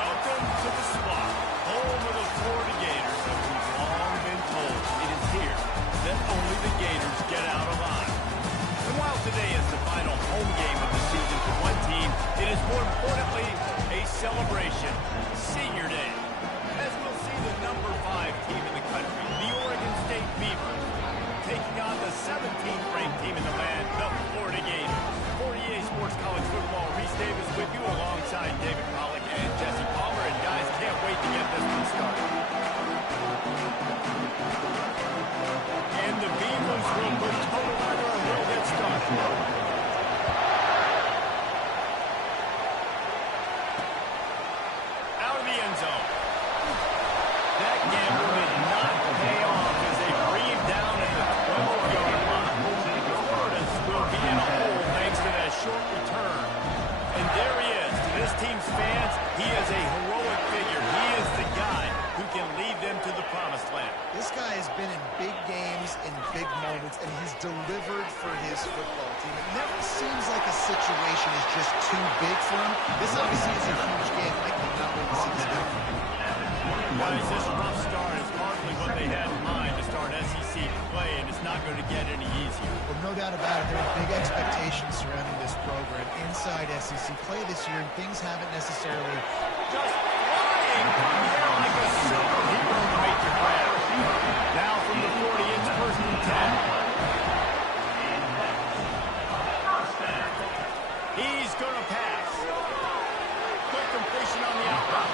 Welcome to the swamp, home of the Florida Gators, and we've long been told it is here that only the Gators get out alive. And while today is the final home game of the season for one team, it is more importantly a celebration, Senior Day, as we'll see the number 5 team in the country, the Oregon State Beavers, taking on the 17th ranked team in the land, the Florida Gators. For EA Sports College Football, Reese Davis with you alongside David Pollack and Jesse Palmer. And guys, can't wait to get this one started. And the Beavers will put total order and will get started. Out of the end zone. That gamble did not pay off as they breathed down at the 12-yard line. Florida will be in a hole thanks to that short return. And there he is. To this team's fans, he is a heroic figure. He is the guy who can lead them to the promised land. This guy has been in big games, in big moments, and he's delivered for his football team. It never seems like a situation is just too big for him. This obviously is a huge game. I cannot wait to see this guy. Guys, this rough start is hardly what they had in mind to start SEC play, and it's not going to get any easier. Well, no doubt about it. There are big expectations surrounding this program inside SEC play this year, and things haven't necessarily just flying through the air like a superhero to make your grab. Now from the 40, it's 1st and 10. He's going to pass. Quick completion on the outside.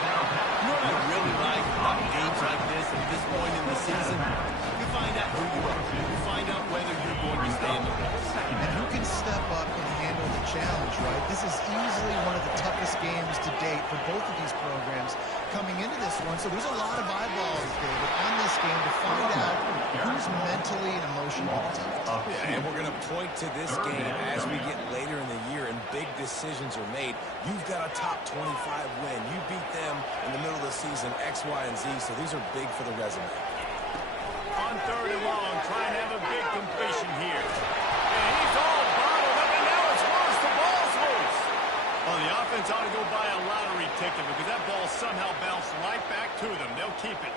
You know what I really like about games like this at this point in the season? You find out who you are. You find out whether you're going to stay in the race. and who can step up and handle the challenge, right? This is easily one of the toughest games to date for both of these programs coming into this one. So there's a lot of eyeballs, David, on this game to find out who's mentally and emotionally tough. Yeah, and we're going to point to this game as we get later in the year and big decisions are made. You've got a top 25 win. You beat them in the middle of the season, X, Y, and Z, so these are big for the resume. On 3rd and long, trying to have a big completion here. And he's all bottled up, and now it's worse. The ball's loose. Well, the offense ought to go buy a lottery ticket because that ball somehow bounced right back to them. They'll keep it.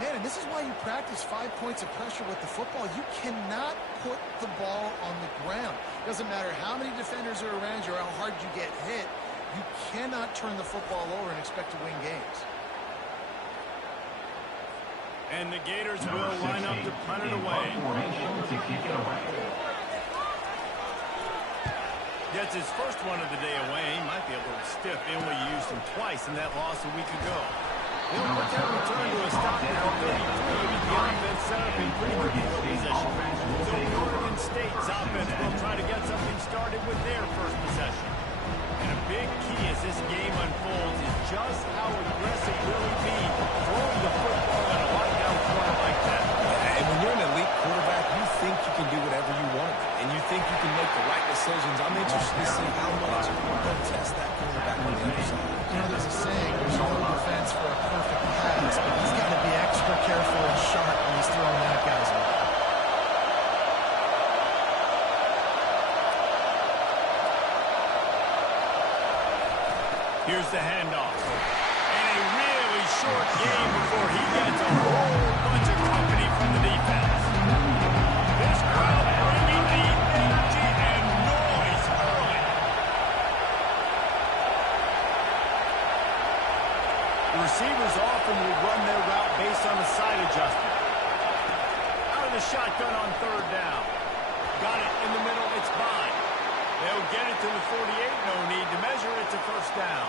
Man, and this is why you practice 5 points of pressure with the football. You cannot put the ball on the ground. Doesn't matter how many defenders are around you or how hard you get hit. You cannot turn the football over and expect to win games. And the Gators will line up to punt it away. Gets his first one of the day away. He might be a little stiff. They only used him twice in that loss a week ago. He'll put that return to a stop at the 33 with the offense set up in pretty good field position. So the Oregon State's offense will try to get something started with their first possession. And a big key as this game unfolds is just how aggressive will he be throwing the football at a lockdown corner like that. And when you're an elite quarterback, you think you can do whatever you want to do, and you think you can make the right decisions. I'm interested to see how much they'll test that quarterback on the other side. You know, there's a saying, there's no defense for a perfect pass, but he's got to be extra careful and sharp when he's throwing that guy's way. Here's the handoff. And a really short game before he gets a whole bunch of company from the defense. This crowd bringing the energy and noise early. The receivers often will run their route based on a side adjustment. Out of the shotgun on 3rd down. Got it in the middle, it's fine. They'll get it to the 48, no need to measure it to 1st down.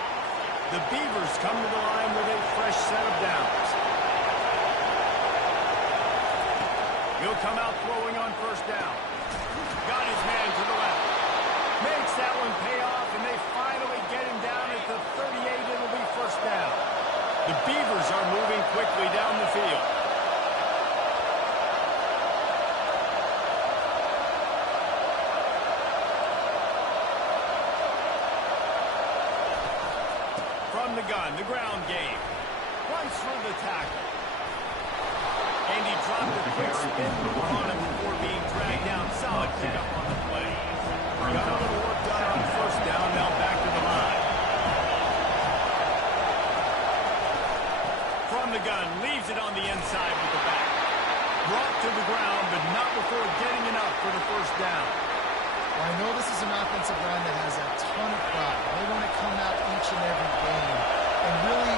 The Beavers come to the line with a fresh set of downs. He'll come out throwing on 1st down. Got his man to the left. Makes that one pay off, and they finally get him down at the 38. It'll be 1st down. The Beavers are moving quickly down the field. From the gun, the ground game. Runs through the tackle. And he dropped a quick spin move on him before being dragged down. Solid pickup on the play. Got a little work done on 1st down, now back to the line. for the first down. Well, I know this is an offensive line that has a ton of pride. They want to come out each and every game and really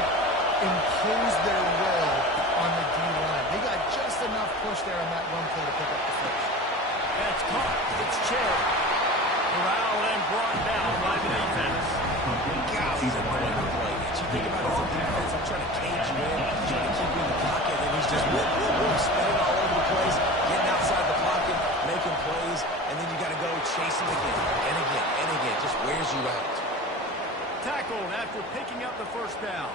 impose their will on the D-line. They got just enough push there on that run play to pick up the first. That's caught. It's Cherry. Corralled and brought down by the defense. God, he's a great play. Did you think about his defense? I'm trying to cage you in, trying to keep you in the pocket, and he's just spinning all over the place, getting outside the pocket, making plays, and then you got to go chase him again and again and again. Just wears you out. Tackled after picking up the first down.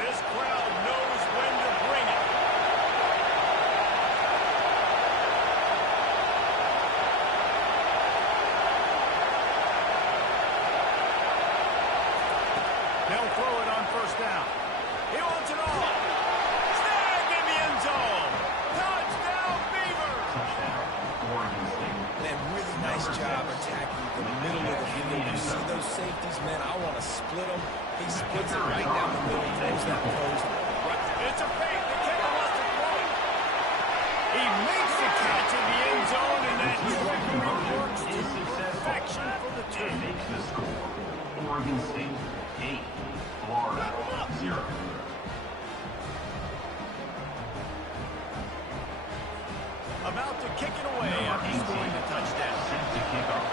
This crowd knows when to bring it. They'll throw it on first down. He wants it all. Snagged in the end zone. Touchdown, Beavers. Man, really nice job attacking the middle of the field. You see those safeties, man, I want to split them. He splits it right down the middle, throws that post. It's a fake. The kicker wants to throw it. He makes the catch in the end zone, and that trickery works to perfection for the two. Makes the score. Oregon State 8, Florida 0. About to kick it away after scoring the touchdown. Set to kick off.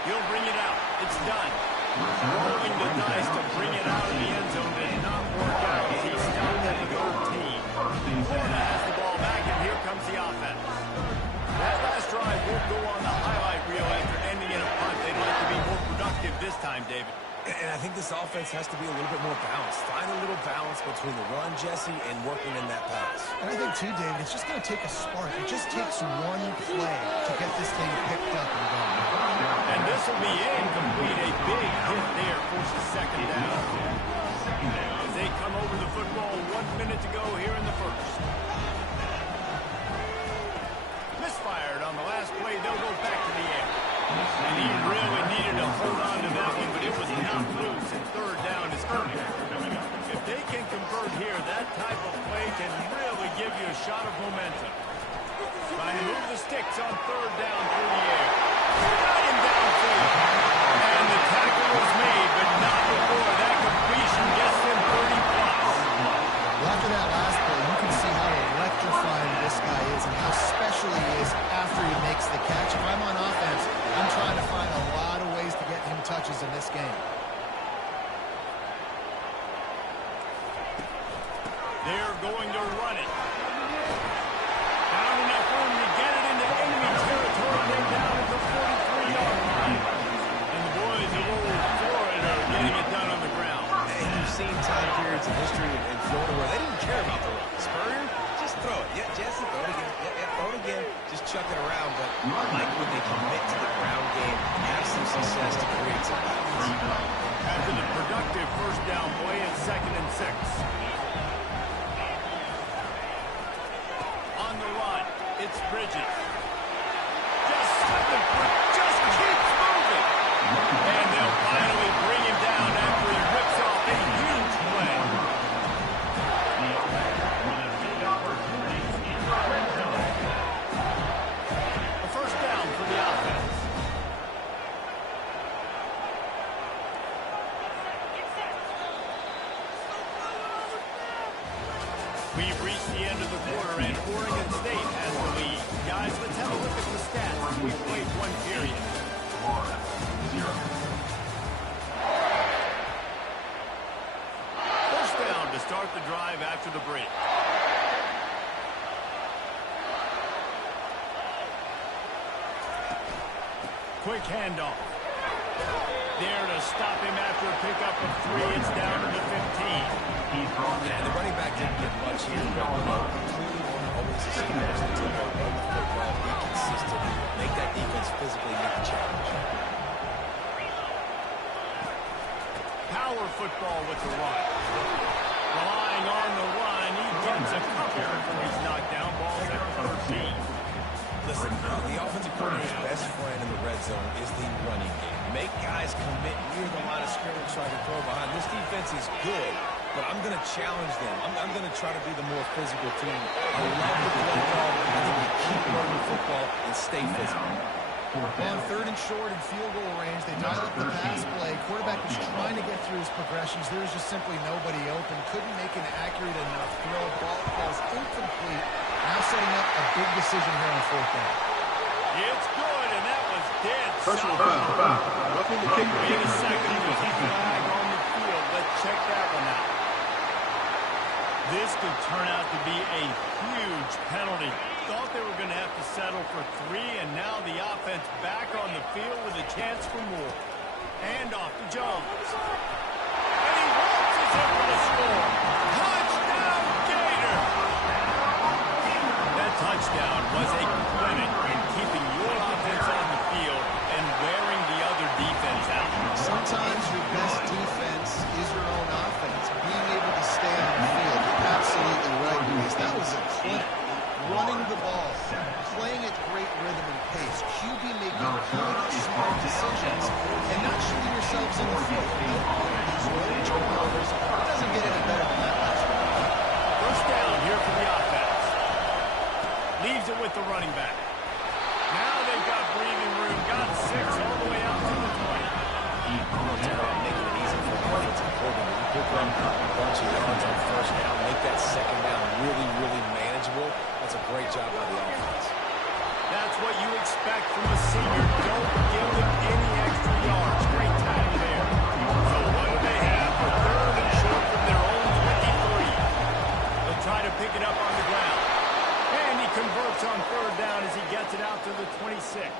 He'll bring it out. It's done. Rolling the dice to bring it out of the end zone did not work out. He stopped at the goal team. Florida has the ball back, and here comes the offense. That last drive won't go on the highlight reel after ending in a punt. They'd like to be more productive this time, David. And I think this offense has to be a little bit more balanced. Find a little balance between the run, Jesse, and working in that pass. And I think, too, David, it's just going to take a spark. It just takes one play to get this thing picked up and going. And this will be incomplete. A big hit there forces second down. As they come over the football, 1 minute to go here in the first. Misfired on the last play. They'll go back to the air. And he really needed to hold on to that one, but it was out loose, and third down is coming. If they can convert here, that type of play can really give you a shot of momentum. Trying to move the sticks on third down through the air. Got him downfield. And the tackle was made, but not before that completion gets him 30+. Well, after that last play, you can see how electrifying this guy is and how special he is after he makes the catch. If I'm on offense, I'm trying to find a lot of ways to get him touches in this game. They're going to run it. Found enough room to get it into enemy territory. They're down at the 43-yard line. And the boys of old Florida are getting it done on the ground. And you've seen time periods in history in Florida where they didn't care about the run. Spurrier, just throw it. Yeah, Jesse, throw it again. Yeah, throw it again. Just chuck it around. But I like when they commit to the ground game, have some success to create some balance. After the productive first down play, it's 2nd and 6. On the run, it's Bridges. Just keeps moving. And they'll finally bring him down after he rips off a huge play. A first down for the offense. We've reached the end of the quarter, and Oregon State has the lead. Guys, let's have a look at the stats. We've played one period. First down to start the drive after the break. Quick handoff. There to stop him after a pickup of 3. It's down to the 15. Yeah, the running back didn't get much here. Clearly one always establish the tempo, run the football, be consistent, make that defense physically meet the challenge. Power football with the run. Relying on the run, he gets a couple before he's knocked down. Ball's at 13. Listen, the offensive coordinator's best friend in the red zone is the running game. Make guys commit near the line of scrimmage so I can throw behind. This defense is good but I'm going to challenge them. I'm going to try to be the more physical team. I love the play call. I think we keep running the football and stay physical. On third and short and field goal range, they dial up the pass play. Quarterback was trying to get through his progressions. There was just simply nobody open. Couldn't make an accurate enough throw. Ball falls incomplete. Now setting up a big decision here on fourth down. It's good, and that was dead Personal solid. foul. Roughing the kicker. Wait a second, there's a flag on the field. Let's check that one out. This could turn out to be a huge penalty. Thought they were going to have to settle for 3, and now the offense back on the field with a chance for more. And off to Jones. And he waltzes in for the score. Touchdown, Gator! That touchdown was a clinic in keeping your offense on the field and wearing the other defense out. Sometimes your best defense is your own offense. Being able to stay on the field. You're absolutely right, Luis. That was a clinic. Running the ball, playing at great rhythm and pace, QB making good, smart decisions, and not shooting yourselves in the foot. These no turnovers. It doesn't get any better than that last one. First down here for the offense. Leaves it with the running back. Now they've got breathing room. Got 6 all the way out to the 20. It's about making it easy for the offensive coordinator. You pick up a bunch of yards on first down, make that second down really, really manageable. That's a great job by the offense. That's what you expect from a senior. Don't give them any extra yards. Great time there. So what do they have for third and short from their own 23? They'll try to pick it up on the ground. And he converts on third down as he gets it out to the 26.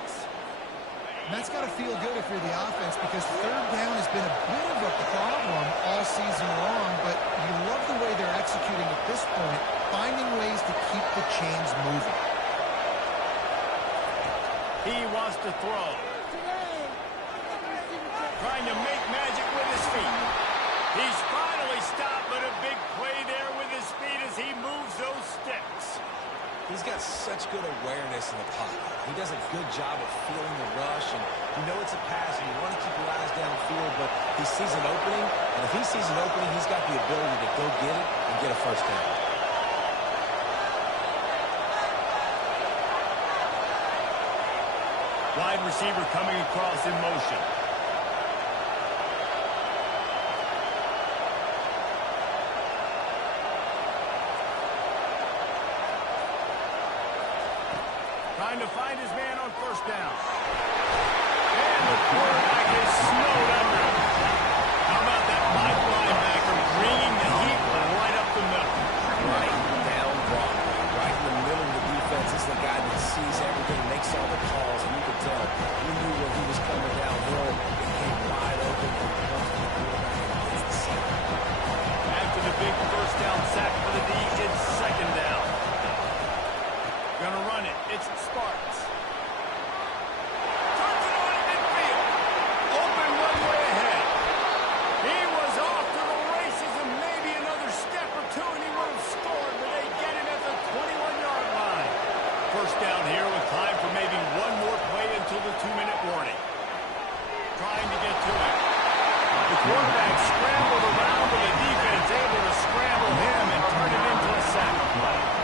And that's got to feel good if you're the offense because third down has been a bit of a problem all season long, but you love the way they're executing at this point, finding ways to keep the chains moving. He wants to throw. Trying to make magic with his feet. He's finally stopped, but a big play there with his feet as he moves those sticks. He's got such good awareness in the pocket. He does a good job of feeling the rush, and you know it's a pass, and you want to keep your eyes downfield, but he sees an opening, and if he sees an opening, he's got the ability to go get it and get a first down. Wide receiver coming across in motion. Trying to find his man on first down. And the quarterback is snowed under. How about that Mike linebacker bringing the heat right up the middle? Right down Broadway, right in the middle of the defense. Is the guy that sees everything, makes all the calls, and you could tell he knew when he was coming downhill. It came wide open and comes to the quarterback and hits the center. After the big first down sack for the D, it's second down. Gonna run it. It's Sparks. Turns it on in midfield. Open one way ahead. He was off to the races and maybe another step or two and he would have scored, but they get him at the 21-yard line. First down here with time for maybe one more play until the 2-minute warning. Trying to get to it. The quarterback scrambled around with the defense able to scramble him and turn it into a sack.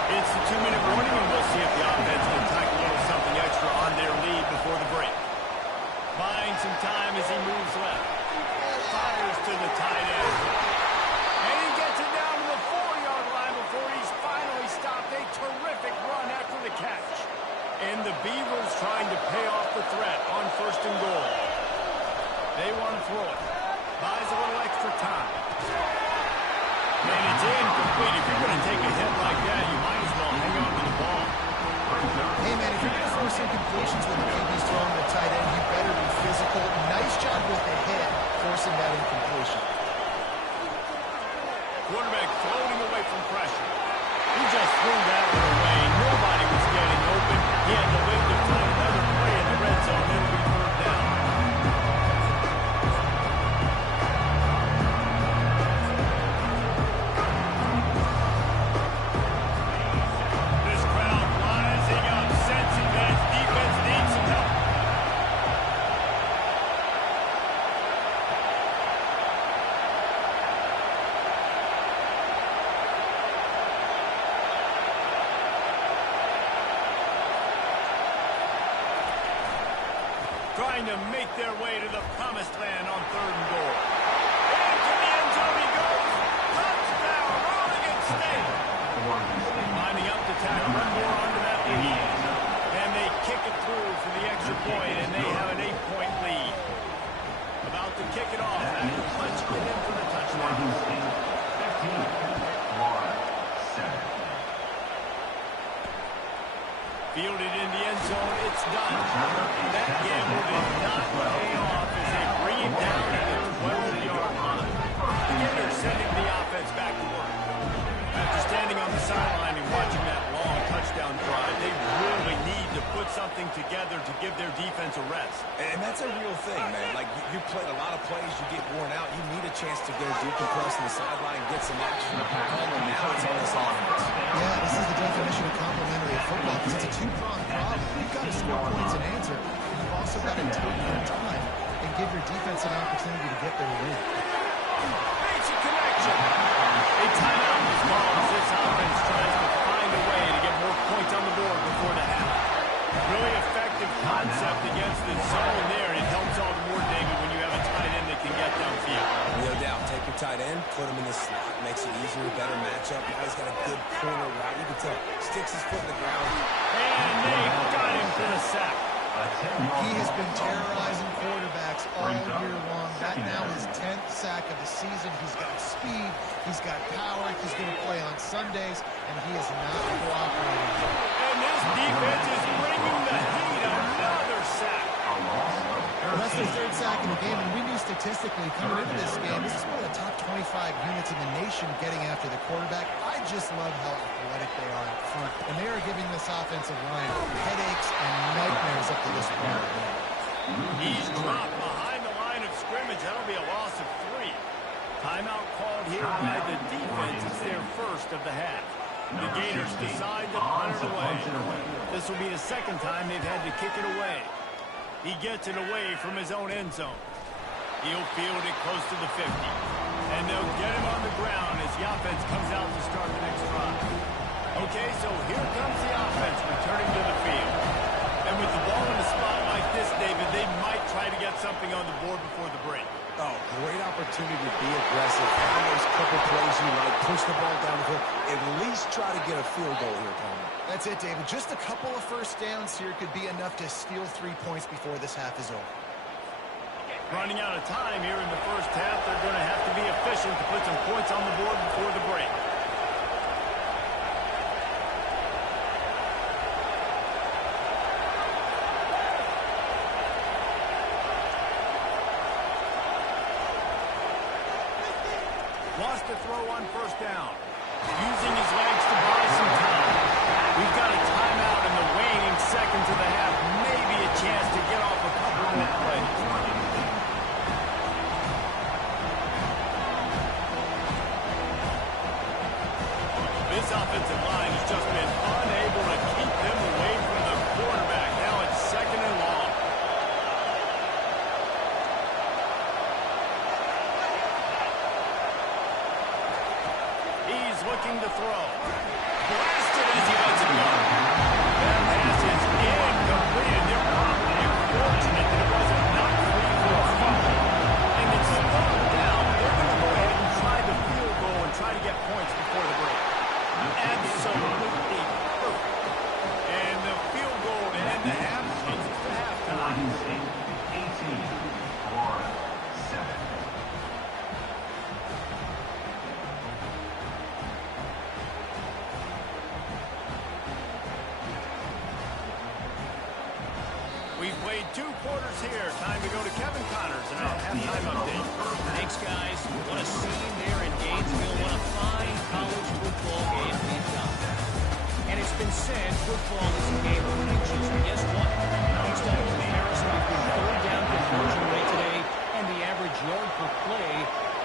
It's the 2-minute warning, and we'll see if the offense can tack a little something extra on their lead before the break. Buying some time as he moves left. Fires to the tight end. And he gets it down to the 4-yard line before he's finally stopped. A terrific run after the catch. And the Beavers trying to pay off the threat on first and goal. They want to throw it. Buys a little extra time. And it's incomplete. If you're going to take a hit like that, you might as well hang on to the ball. Hey, man, if you're going to force incompletions when the QB's throwing the tight end, you better be physical. Nice job with the hit, forcing that incompletion. Quarterback floating away from pressure. He just threw that one away. Nobody was getting open. He had to wait to find another play in the red zone. It'll be third down. trying to make their way to the promised land on 3rd and goal. Into the end zone he goes. Touchdown, Oregon State. Lining up to tackle one more onto that lead. And they kick it through for the extra point, and they have an 8-point lead. About to kick it off after punching it in for the touchdown. Oregon State 15, Florida 7. Fielded in the end zone, it's done. That gamble did not pay off as they bring it down at the 12-yard line. The Gators sending the offense back to work. After standing on the sideline and watching that long touchdown drive, they really need to put something together to give their defense a rest. And that's a real thing, man. Like, you played a lot of plays, you get worn out, you need a chance to go decompress on the sideline, get some action. And now it's on this offense. Yeah, this is the definition of complementary football because it's a two-pronged problem. You've got to score points and answer, but you've also got to take your time and give your defense an opportunity to get their win. Basic connection. A timeout is called as this offense tries to find a way to get more points on the board before the half. Really effective concept against the zone there. It helps all the more, David, when you have a tight end that can get downfield. No doubt. Take your tight end, put him in the slot, makes it easier, better matchup. Now he's got a good corner route. You can tell. Sticks his foot in the ground. And they got him for the sack. He has been terrorizing quarterbacks all year long. That now his 10th sack of the season. He's got speed. He's got power. He's going to play on Sundays, and he is not cooperating. And this defense is bringing the heat. Another sack. Well, that's their 3rd sack in the game, and we knew statistically coming into this game, this is one of the top 25 units in the nation getting after the quarterback. I just love how athletic they are up front, and they are giving this offensive line headaches and nightmares up to this point. He's dropped behind the line of scrimmage. That'll be a loss of 3. Timeout called here by the defense. It's their first of the half. The Gators decide to punt it away. This will be the 2nd time they've had to kick it away. He gets it away from his own end zone. He'll field it close to the 50. And they'll get him on the ground as the offense comes out to start the next drive. Okay, so here comes the offense returning to the field. And with the ball in a spot like this, David, they might try to get something on the board before the break. Oh, great opportunity to be aggressive. Find those couple plays you like. Push the ball down the field. At least try to get a field goal here, Palmer. That's it, David. Just a couple of first downs here could be enough to steal 3 points before this half is over. Running out of time here in the first half. They're going to have to be efficient to put some points on the board before the break. Wants to throw on first down. Using his legs to buy some time. We've got a timeout in the waning seconds of the half. Maybe a chance to get off a couple more plays. This offensive line has just been unable to keep them away from the quarterback. Now it's 2nd and long. He's looking to throw. Blasted as he lets it go. That pass is incomplete. They're probably fortunate that it wasn't knocked free for a fumble. And it's slowed down. They're going to go ahead and try the field goal and try to get points before the break. Absolutely perfect. And the field goal to end the half takes us to halftime. Oregon State 18, Florida 7. We've played 2 quarters here. Time to go to Kevin Connors and our halftime update. Thanks, guys. What a scene there in Gainesville. What a fine college football game we've got. And it's been said football is a game of inches. And guess what? Based on the comparison between 3rd down conversion rate today and the average yard per play,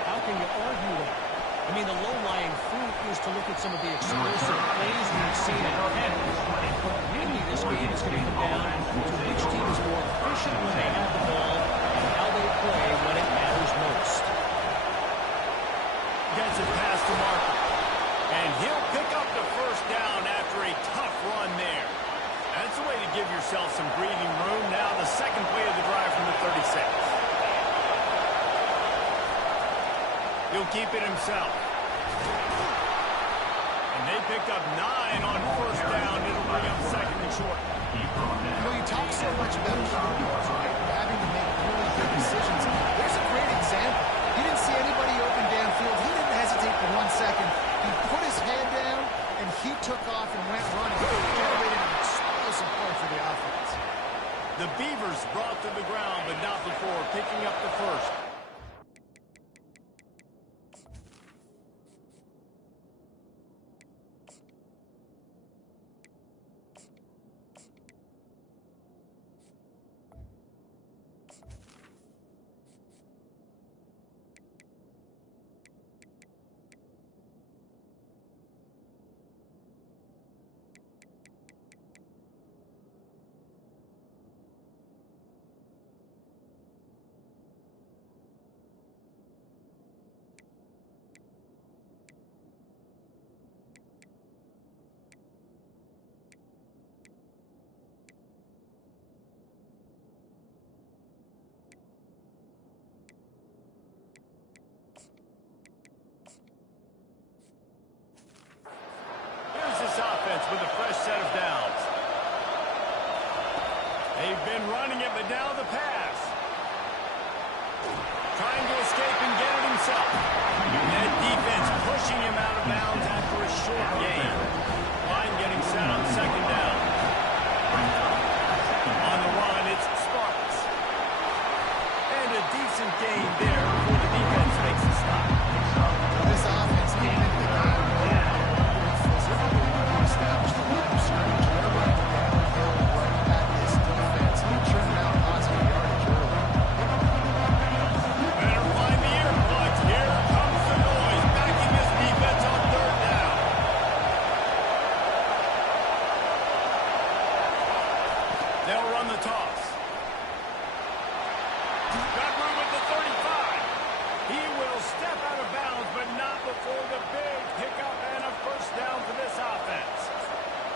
how can you argue that? I mean, the low-lying fruit is to look at some of the explosive plays we've seen at Penn. But really, this game is going to come down to which team is more efficient when they have the ball and how they play when it matters most. Gets it past the marker. And he'll pick up the first down after a tough run there. That's a way to give yourself some breathing room. Now the second play of the drive He'll keep it himself. And they pick up 9 on first down. It'll bring up second and short. You know, you talk so much about QBs, right? Having to make really good decisions. There's a great example. He didn't see anybody open downfield. He didn't hesitate for 1 second. He put his head down, and he took off and went running. Generated an explosive play for the offense. The Beavers brought to the ground, but not before picking up the first. Offense with a fresh set of downs. They've been running it, but now the pass. Trying to escape and get it himself. That defense pushing him out of bounds after a short gain. Line getting set on second down. On the run, it's Sparks. And a decent gain there before the defense makes a stop. This offense came into the game established the line of scrimmage. They're running downhill right at this defense. He turned out positive yardage early. Better find the ear plugs. Here comes the noise, backing this defense on third down. They'll run the toss. Got room at the 35. He will step out of bounds, but not before the big pickup and a first down for this offense.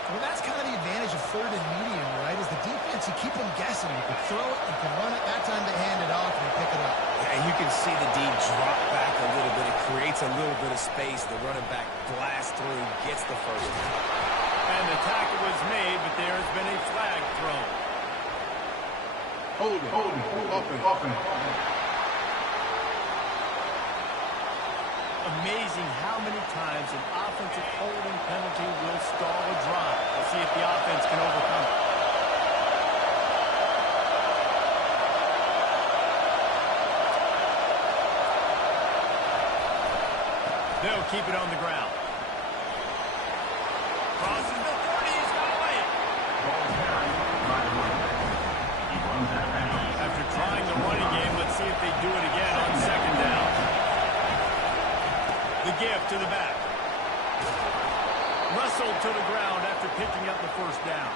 Well, that's kind of the advantage of third and medium, right? Is the defense, you keep them guessing. You can throw it, you can run it. That time they hand it off and they pick it up. And you can see the D drop back a little bit. It creates a little bit of space. The running back blasts through, gets the first down. And the tackle was made, but there has been a flag thrown. Holding. Offense. Amazing how many times an offensive holding penalty will stall a drive. We'll see if the offense can overcome it. They'll keep it on the ground. Crosses the 30, he's got a lane. After trying the running game, let's see if they do it again on second down. The give to the back. Wrestled to the ground after picking up the first down.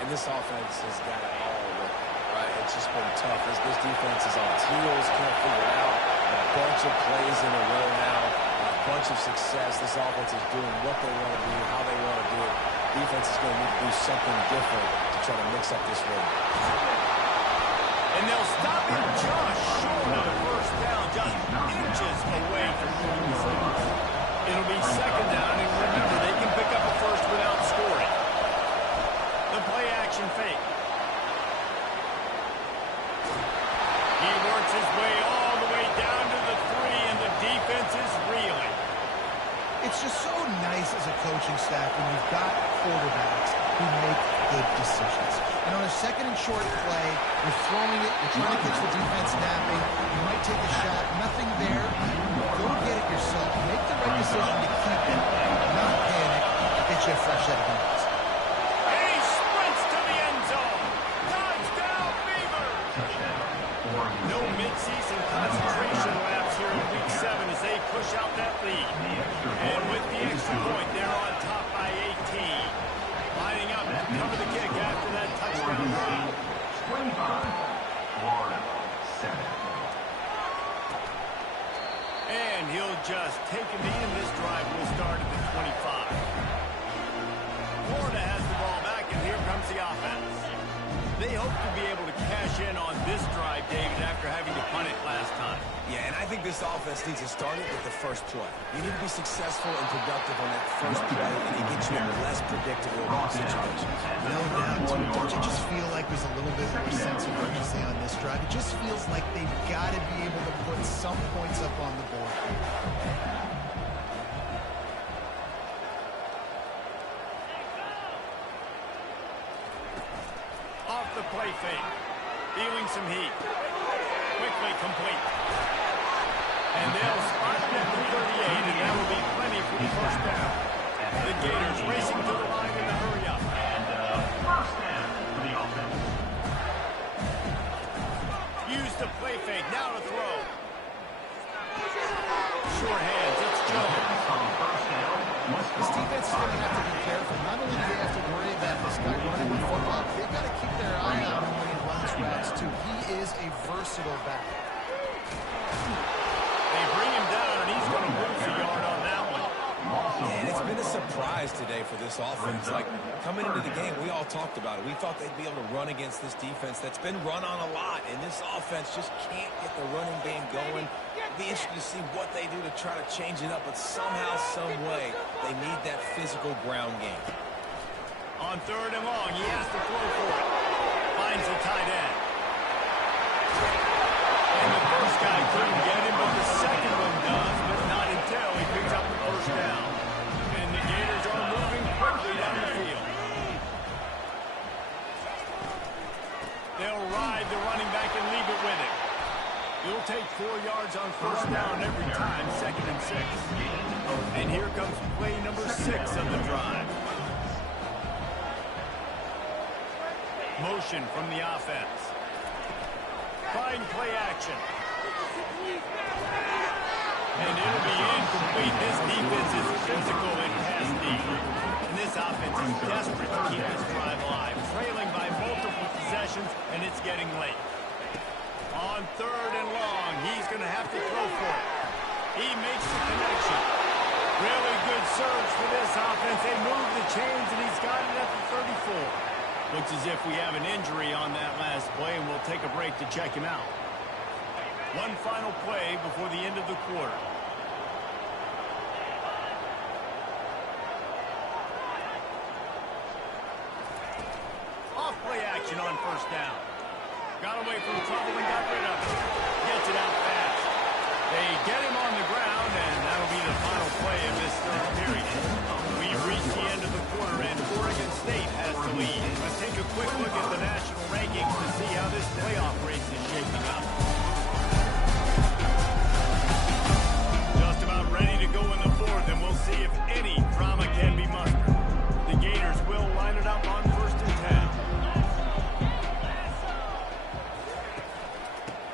And this offense has got it all with it, right? It's just been tough. This defense is on its heels, can't figure it out. A bunch of plays in a row now, a bunch of success. This offense is doing what they want to do, how they want to do it. Defense is going to need to do something different to try to mix up this rhythm. And they'll stop him just short of the first down, just inches away from moving the sticks. It'll be second down, and remember, they can pick up a first without scoring. The play-action fake. He works his way all the way down to the 3, and the defense is reeling. It's just so nice as a coaching staff when you've got quarterbacks who make good decisions. And on a second and short play, you're throwing it, you're trying to catch the defense napping, you might take a shot, nothing there. Go get it yourself. Make the right decision to keep it, not panic, get you a fresh set of hands. And he sprints to the end zone. Touchdown, Beavers! No midseason concentration laps here in Week 7 as they push out that lead. And with the extra point, they're on top by 18. Lining up to cover the kick after that touchdown drive. 25, Florida, 7. And he'll just take a knee, and this drive will start at the 25. Florida has the ball back, and here comes the offense. They hope to be able to cash in on this drive, David, after having to punt it last time. Yeah, and I think this offense needs to start it with the first play. You need to be successful and productive on that first play, and it gets you in less predictable situations. No doubt. Don't you just feel like there's a little bit more sense of urgency on this drive? It just feels like they've got to be able to put some points up on the board. Off the play fake. Feeling some heat. Quickly complete. And they'll spot it at the 38, and that will be plenty for the first down. The Gators racing to the line in a hurry up. And first down for the offense. Use the play fake. Now to throw. Short hands. It's Jones. On first down, This defense is going to have to be careful. Not only do they have to worry about this guy running the football, they've got to keep their eye on him when he runs routes, too. He is a versatile back. They bring him down, and he's going to lose a yard on that one. And it's been a surprise today for this offense. Like, coming into the game, we all talked about it. We thought they'd be able to run against this defense that's been run on a lot, and this offense just can't get the running game going. It'll be interesting to see what they do to try to change it up, but somehow, some way, they need that physical ground game. On third and long, he has to throw for it. Finds a tight end. And the first guy couldn't get him, but the second one does, but not until he picks up the first down. And the Gators are moving quickly down the field. They'll ride the running back and leave it with him. You'll take 4 yards on first down every time, 2nd and 6. And here comes play number 6 of the drive. Motion from the offense. Fine play action. And it'll be incomplete. This defense is physical and pass deep. And this offense is desperate to keep this drive alive. Trailing by multiple possessions, and it's getting late. On third and long, he's going to have to throw for it. He makes the connection. Really good surge for this offense. They move the chains, and he's got it at the 34. Looks as if we have an injury on that last play, and we'll take a break to check him out. One final play before the end of the quarter. Off play action on first down. Got away from trouble and got rid of it. Gets it out fast. They get him on the ground, and that'll be the final play of this third period. We've reached the end of the quarter, and Oregon State has the lead. Let's take a quick look at the national rankings to see how this playoff race is shaping up. Just about ready to go in the fourth, and we'll see if any drama can be mustered. The Gators will line it up on 1st and 10.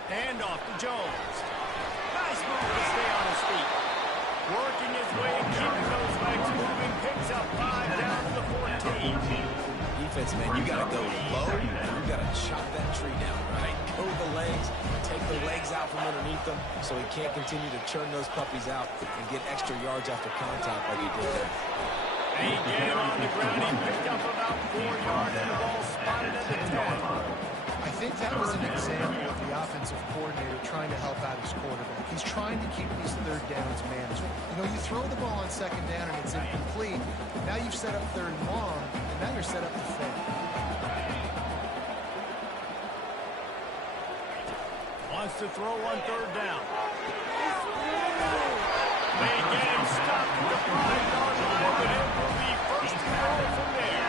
Hand off to Jones. Nice move to stay on his feet. Working his way and keeping those legs moving. Picks up 5 down to the 14. Defense, man, you got to go low, and you got to chop that tree down, right? Pull the legs, take the legs out from underneath them so he can't continue to churn those puppies out and get extra yards after contact like he did there. And he get him on the ground. He picked up about 4 yards, and the ball spotted at the 10. I think that was an example of the offensive coordinator trying to help out his quarterback. He's trying to keep these third downs manageable. You know, you throw the ball on second down and it's incomplete. Now you've set up third and long, and now you're set up to fail. Wants to throw on third down. They get him stopped at the 5-yard line, but it will be first and goal from there.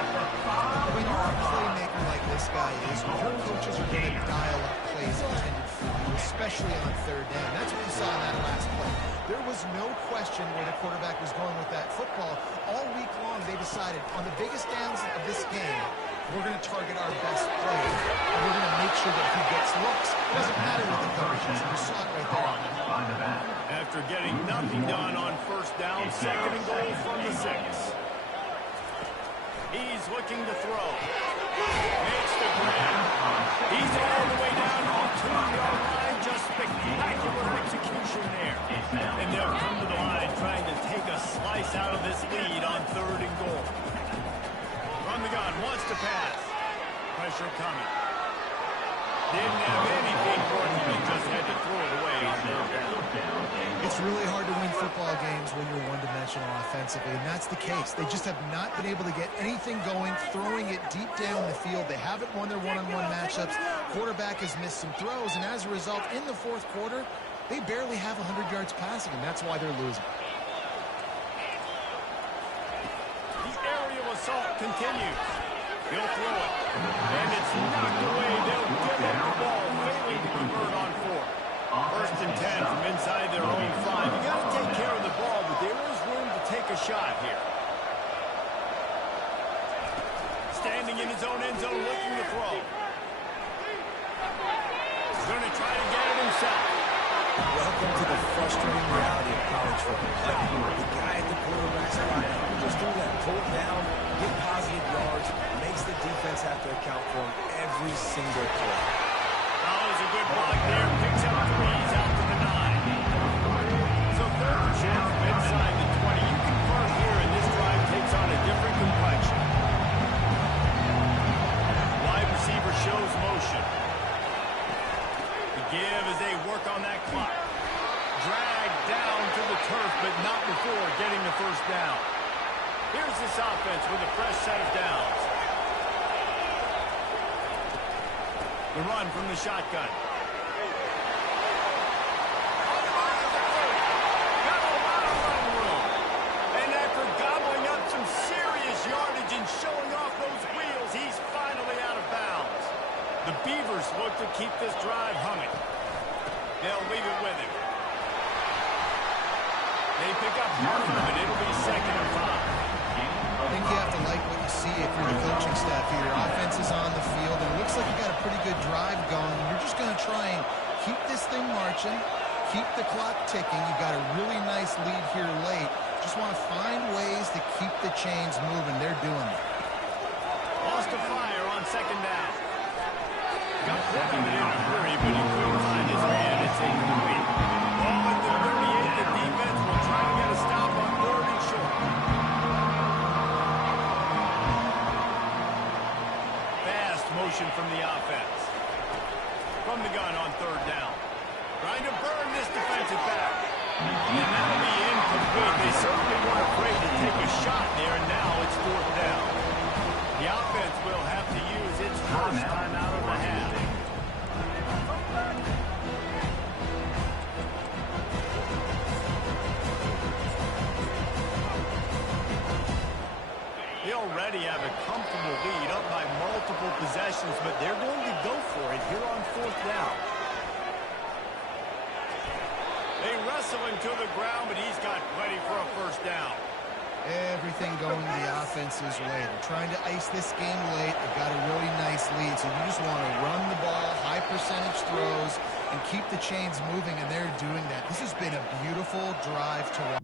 When you're a playmaker like this guy is, your coaches are going to dial up plays intended for you, especially on third down. That's what you saw in that last play. There was no question where the quarterback was going with that football. All week long, they decided on the biggest downs of this game, we're going to target our best player, and we're going to make sure that he gets looks. It doesn't matter what the coverage is. You saw it right there. After getting nothing done on first down, 2nd and goal from the 6. He's looking to throw. Makes the grab. He's all the way down to the 2-yard line. Just spectacular execution there. And they'll come to the line trying to take a slice out of this lead on 3rd and goal. From the gun, wants to pass. Pressure coming. Didn't have anything working and just had to throw it away on third down. It's really hard to win football games when you're one-dimensional offensively, and that's the case. They just have not been able to get anything going, throwing it deep down the field. They haven't won their one-on-one matchups. Quarterback has missed some throws, and as a result, in the fourth quarter, they barely have 100 yards passing, and that's why they're losing. The aerial assault continues. He'll throw it, and it's knocked away. They'll give up the ball, failing to convert on fourth. First and 10 from inside their own 5. You got to take care of the ball, but there is room to take a shot here. Standing in his own end zone, looking to throw. He's going to try to get it himself. Welcome to the frustrating reality of college football. The guy at the quarterback spot, just do that, pull it down, get positive yards, makes the defense have to account for him every single play. Oh, there's a good block there. Picks up 3. He's out to the 9. So third and short from inside the 20. You convert here, and this drive takes on a different complexion. Wide receiver shows motion. The give as they work on that clock. Dragged down to the turf, but not before getting the first down. Here's this offense with a fresh set of downs. The run from the shotgun. Got a lot of run room. And after gobbling up some serious yardage and showing off those wheels, he's finally out of bounds. The Beavers look to keep this drive humming. They'll leave it with him. They pick up half of it. It'll be 2nd and 5. I think you have to like what you see if you're the coaching staff here. Your offense is on the field, and it looks like you got a pretty good drive going. You're just going to try and keep this thing marching, keep the clock ticking. You've got a really nice lead here late. Just want to find ways to keep the chains moving. They're doing it. Lost a fire on 2nd down. Got rid of it in a hurry, but he couldn't find his man. It's incomplete. Ball at the 38. The defense will try to get a stop on 3rd and short. Fast motion from the offense. From the gun on 3rd down. Trying to burn this defensive back. And that'll be incomplete. They certainly weren't afraid to take a shot there, and now it's 4th down. The offense will have to use its first time out of the half. They already have a comfortable lead, up by multiple possessions, but they're going to go for it here on 4th down. They wrestle him to the ground, but he's got plenty for a first down. Everything going the offense's way. They're trying to ice this game late. They've got a really nice lead, so you just want to run the ball, high percentage throws, and keep the chains moving, and they're doing that. This has been a beautiful drive to watch.